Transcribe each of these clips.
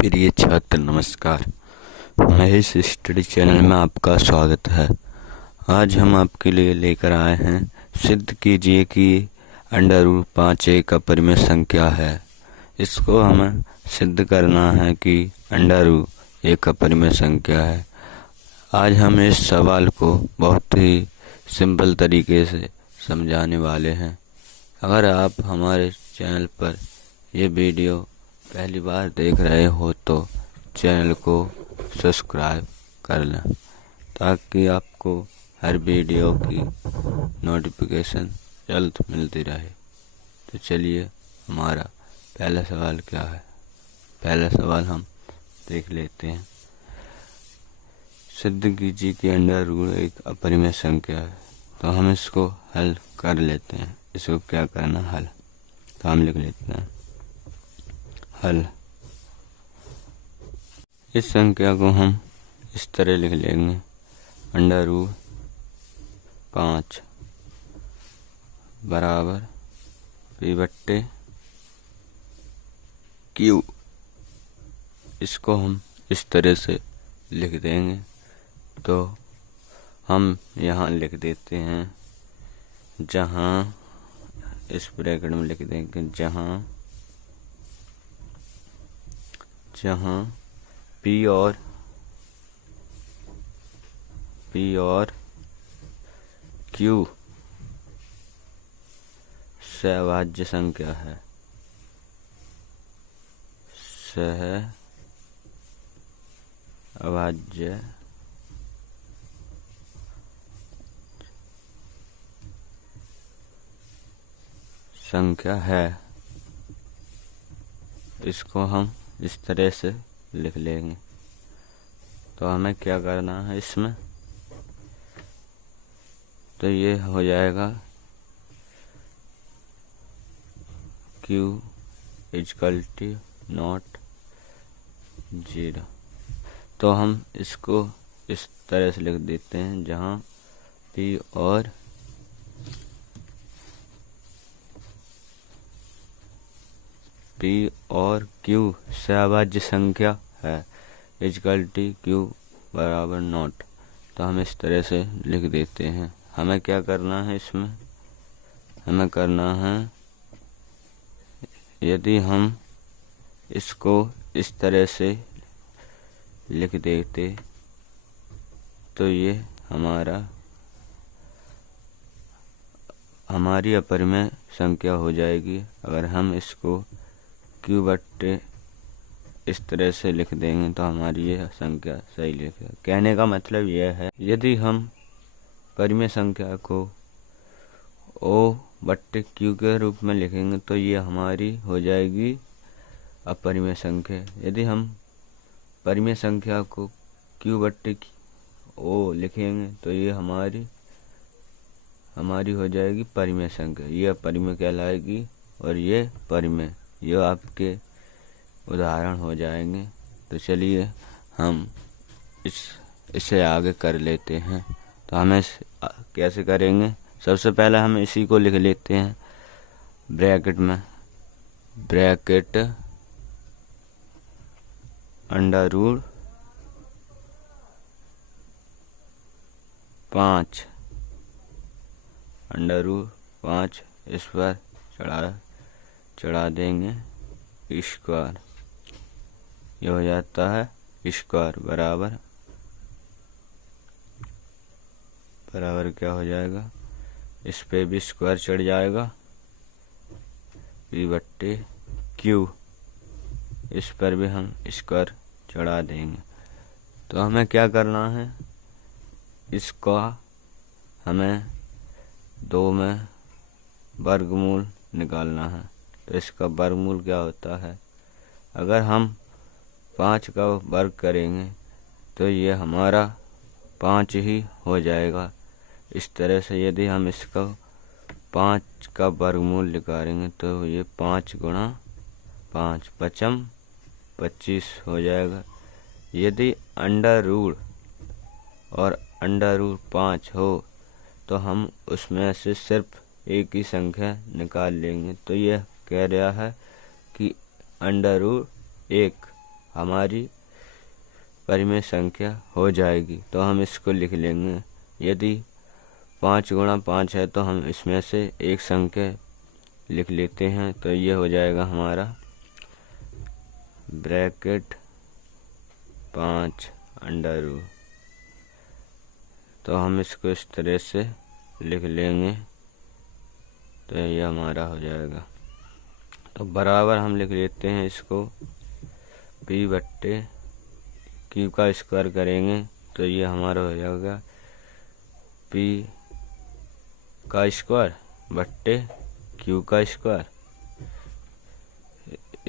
प्रिय छात्र नमस्कार। महेश स्टडी चैनल में आपका स्वागत है। आज हम आपके लिए लेकर आए हैं सिद्ध कीजिए कि √5 एक अपरिमेय संख्या है। इसको हमें सिद्ध करना है कि √ एक अपरिमेय संख्या है। आज हम इस सवाल को बहुत ही सिंपल तरीके से समझाने वाले हैं। अगर आप हमारे चैनल पर ये वीडियो पहली बार देख रहे हो तो चैनल को सब्सक्राइब कर लें ताकि आपको हर वीडियो की नोटिफिकेशन जल्द मिलती रहे। तो चलिए हमारा पहला सवाल क्या है। पहला सवाल हम देख लेते हैं। सिद्ध कीजिए कि √ एक अपरिमेय संख्या है। तो हम इसको हल कर लेते हैं। इसको क्या करना हल, तो हम लिख लेते हैं हल। इस संख्या को हम इस तरह लिख लेंगे √5 बराबर P/Q। इसको हम इस तरह से लिख देंगे। तो हम यहाँ लिख देते हैं, जहाँ इस ब्रैकेट में लिख देंगे जहाँ P और Q सहभाज्य संख्या है। सहभाज्य संख्या है। इसको हम इस तरह से लिख लेंगे। तो हमें क्या करना है इसमें, तो ये हो जाएगा Q = not 0। तो हम इसको इस तरह से लिख देते हैं, जहाँ P और Q सहभाज्य संख्या है =Q बराबर नॉट। तो हम इस तरह से लिख देते हैं। हमें क्या करना है इसमें, हमें करना है, यदि हम इसको इस तरह से लिख देते तो ये हमारी अपरिमेय संख्या हो जाएगी। अगर हम इसको Q/ इस तरह से लिख देंगे तो हमारी यह संख्या सही लिखेगा। कहने का मतलब यह है, यदि हम परिमेय संख्या को O/Q के रूप में लिखेंगे तो ये हमारी हो जाएगी अपरिमेय संख्या। यदि हम परिमेय संख्या को Q/O लिखेंगे तो ये हमारी हो जाएगी परिमेय संख्या। ये अपरिमेय कहलाएगी और ये परिमेय। ये आपके उदाहरण हो जाएंगे। तो चलिए हम इसे आगे कर लेते हैं। तो हमें कैसे करेंगे, सबसे पहले हम इसी को लिख लेते हैं ब्रैकेट में, √5 इस पर चढ़ा देंगे स्क्वायर। ये हो जाता है स्क्वायर बराबर क्या हो जाएगा, इस पे भी स्क्वायर चढ़ जाएगा P/Q। इस पर भी हम स्क्वायर चढ़ा देंगे। तो हमें क्या करना है, इसका हमें 2 में वर्गमूल निकालना है। तो इसका वर्गमूल क्या होता है, अगर हम 5 का वर्ग करेंगे तो ये हमारा 5 ही हो जाएगा। इस तरह से यदि हम इसका 5 का वर्गमूल निकालेंगे तो ये 5 × 5 = 25 हो जाएगा। यदि √ और √5 हो तो हम उसमें से सिर्फ एक ही संख्या निकाल लेंगे। तो यह कह रहा है कि √1 हमारी परिमेय संख्या हो जाएगी। तो हम इसको लिख लेंगे। यदि 5 गुणा 5 है तो हम इसमें से एक संख्या लिख लेते हैं। तो ये हो जाएगा हमारा ब्रैकेट 5 अंडर रूट। तो हम इसको इस तरह से लिख लेंगे। तो ये हमारा हो जाएगा। तो बराबर हम लिख लेते हैं इसको p बट्टे q का स्क्वायर करेंगे। तो ये हमारा हो जाएगा p का स्क्वायर बट्टे q का स्क्वायर।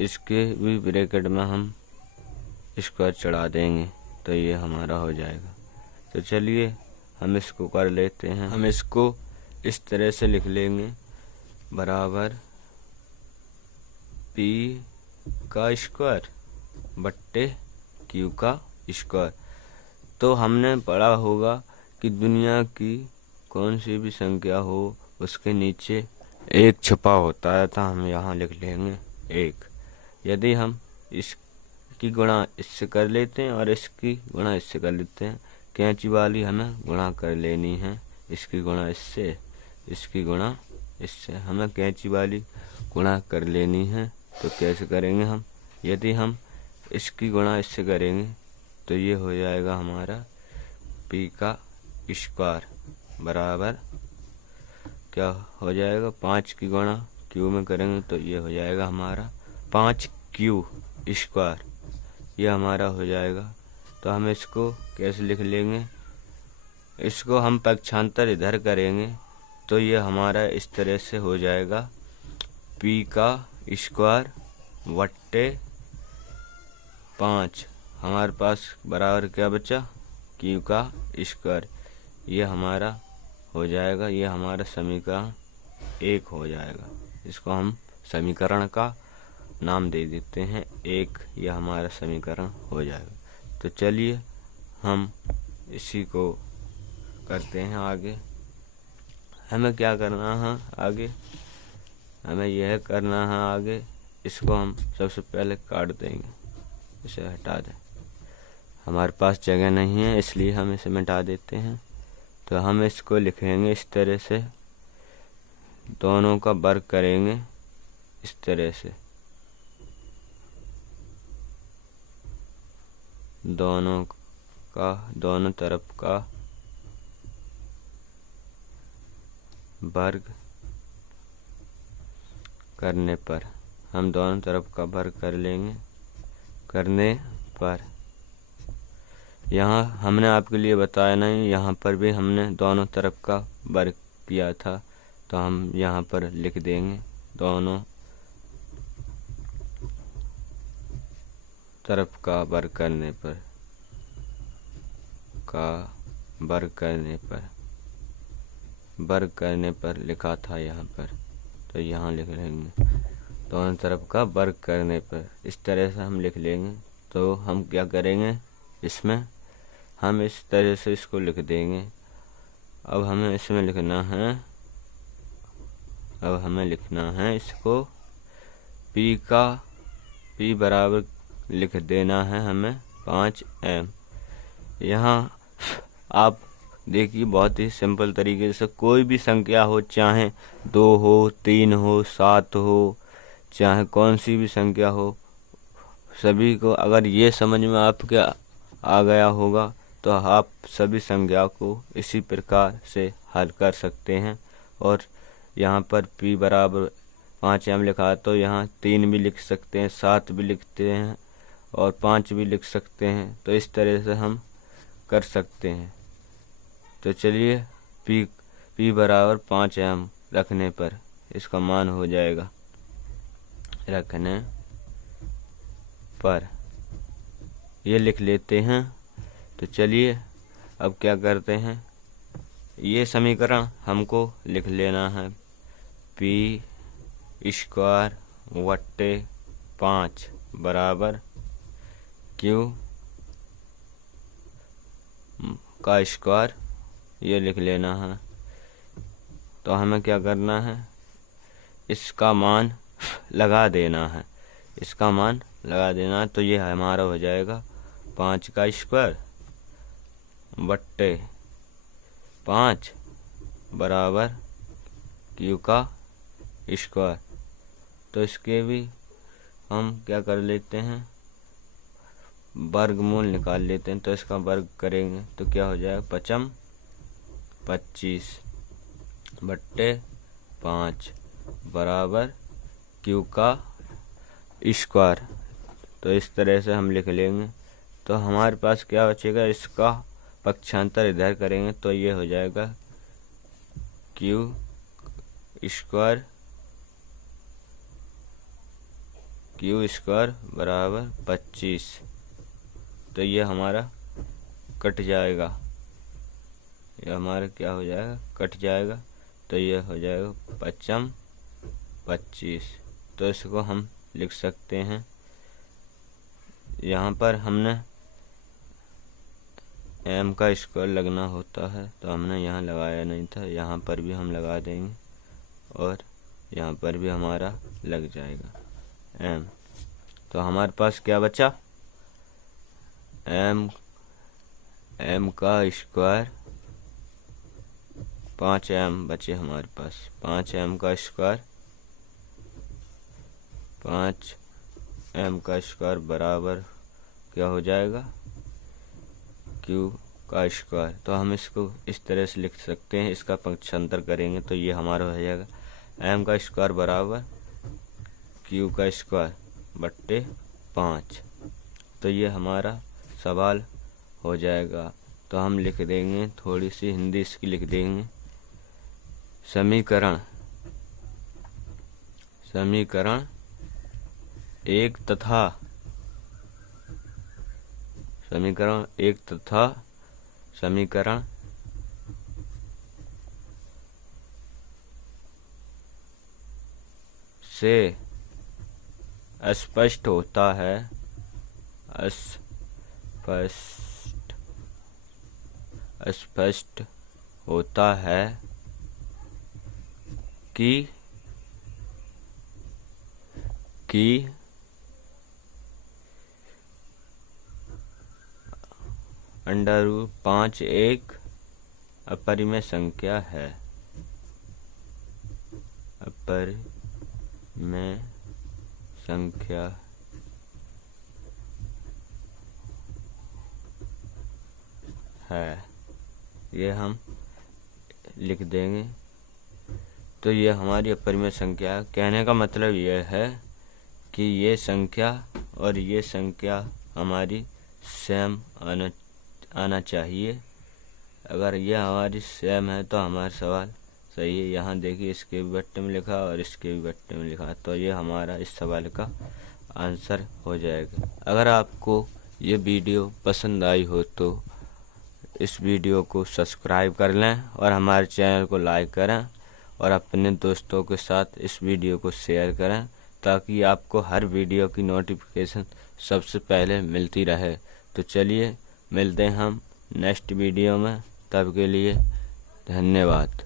इसके भी ब्रैकेट में हम स्क्वायर चढ़ा देंगे। तो ये हमारा हो जाएगा। तो चलिए हम इसको कर लेते हैं। हम इसको इस तरह से लिख लेंगे बराबर p का स्क्वायर बट्टे q का स्क्वायर। तो हमने पढ़ा होगा कि दुनिया की कौन सी भी संख्या हो उसके नीचे एक छुपा होता है। तो हम यहाँ लिख लेंगे 1। यदि हम इसकी गुणा इससे कर लेते हैं और इसकी गुणा इससे कर लेते हैं, कैंची वाली हमें गुणा कर लेनी है। इसकी गुणा इससे, इसकी गुणा इससे हमें कैंची वाली गुणा कर लेनी है। तो कैसे करेंगे हम? यदि हम इसकी गुणा इससे करेंगे तो ये हो जाएगा हमारा p का स्क्वायर बराबर क्या हो जाएगा, 5 की गुणा q में करेंगे तो ये हो जाएगा हमारा 5q स्क्वायर। ये हमारा हो जाएगा। तो हम इसको कैसे लिख लेंगे? इसको हम पक्षांतर इधर करेंगे तो ये हमारा इस तरह से हो जाएगा p का स्क्वायर बट्टे 5। हमारे पास बराबर क्या बचा? q का स्क्वायर। ये हमारा हो जाएगा। ये हमारा समीकरण 1 हो जाएगा। इसको हम समीकरण का नाम दे देते हैं 1। यह हमारा समीकरण हो जाएगा। तो चलिए हम इसी को करते हैं आगे। हमें क्या करना है आगे? हमें यह करना है आगे। इसको हम सबसे पहले काट देंगे, इसे हटा दें। हमारे पास जगह नहीं है इसलिए हम इसे मिटा देते हैं। तो हम इसको लिखेंगे इस तरह से, दोनों का वर्ग करेंगे इस तरह से, दोनों तरफ का वर्ग करने पर हम दोनों तरफ का वर्ग कर लेंगे। करने पर यहाँ हमने आपके लिए बताया नहीं, यहाँ पर भी हमने दोनों तरफ का वर्ग किया था। तो हम यहाँ पर लिख देंगे दोनों तरफ का वर्ग करने पर, वर्ग करने पर लिखा था यहाँ पर। तो यहाँ लिख लेंगे दोनों तरफ का वर्ग करने पर। इस तरह से हम लिख लेंगे। तो हम क्या करेंगे, इसमें हम इस तरह से इसको लिख देंगे। अब हमें इसमें लिखना है, इसको p बराबर लिख देना है हमें 5m। यहाँ आप देखिए बहुत ही सिंपल तरीके से कोई भी संख्या हो, चाहे 2 हो, 3 हो, 7 हो, चाहे कौन सी भी संख्या हो, सभी को अगर ये समझ में आपके आ गया होगा तो आप सभी संख्या को इसी प्रकार से हल कर सकते हैं। और यहाँ पर p बराबर 5m लिखा है तो यहाँ 3 भी लिख सकते हैं, 7 भी लिखते हैं और 5 भी लिख सकते हैं। तो इस तरह से हम कर सकते हैं। तो चलिए p बराबर 5m रखने पर इसका मान हो जाएगा, रखने पर ये लिख लेते हैं। तो चलिए अब क्या करते हैं, ये समीकरण हमको लिख लेना है p स्क्वायर बट्टे 5 बराबर q का स्क्वायर, ये लिख लेना है। तो हमें क्या करना है, इसका मान लगा देना है। इसका मान लगा देना। तो ये हमारा हो जाएगा 5 का स्क्वायर बट्टे 5 बराबर क्यू का स्क्वायर। तो इसके भी हम क्या कर लेते हैं, वर्गमूल निकाल लेते हैं। तो इसका वर्ग करेंगे तो क्या हो जाएगा, 5 25 बट्टे 5 बराबर क्यू का स्क्वायर। तो इस तरह से हम लिख लेंगे। तो हमारे पास क्या बचेगा, इसका पक्षांतर इधर करेंगे तो ये हो जाएगा क्यू स्क्वायर बराबर 25। तो ये हमारा कट जाएगा, ये हमारा क्या हो जाएगा, कट जाएगा। तो ये हो जाएगा 5 25। तो इसको हम लिख सकते हैं, यहाँ पर हमने m का स्क्वायर लगना होता है तो हमने यहाँ लगाया नहीं था, यहाँ पर भी हम लगा देंगे और यहाँ पर भी हमारा लग जाएगा m। तो हमारे पास क्या बचा, m का स्क्वायर 5m बचे हमारे पास, 5m का स्क्वायर 5m का स्क्वायर बराबर क्या हो जाएगा, क्यू का स्क्वायर। तो हम इसको इस तरह से लिख सकते हैं, इसका पक्षांतर करेंगे तो ये हमारा हो जाएगा m का स्क्वायर बराबर क्यू का स्क्वायर बट्टे 5। तो ये हमारा सवाल हो जाएगा। तो हम लिख देंगे, थोड़ी सी हिंदी इसकी लिख देंगे, समीकरण एक तथा समीकरण से स्पष्ट होता है कि √5 एक अपरिमेय संख्या है। ये हम लिख देंगे। तो ये हमारी अपरिमेय संख्या है। कहने का मतलब यह है कि ये संख्या और ये संख्या हमारी सेम आना चाहिए। अगर ये हमारी सेम है तो हमारा सवाल सही है। यहाँ देखिए, इसके भी बट्टे में लिखा और इसके भी बट्टे में लिखा, तो ये हमारा इस सवाल का आंसर हो जाएगा। अगर आपको ये वीडियो पसंद आई हो तो इस वीडियो को सब्सक्राइब कर लें और हमारे चैनल को लाइक करें और अपने दोस्तों के साथ इस वीडियो को शेयर करें, ताकि आपको हर वीडियो की नोटिफिकेशन सबसे पहले मिलती रहे। तो चलिए मिलते हैं हम नेक्स्ट वीडियो में, तब के लिए धन्यवाद।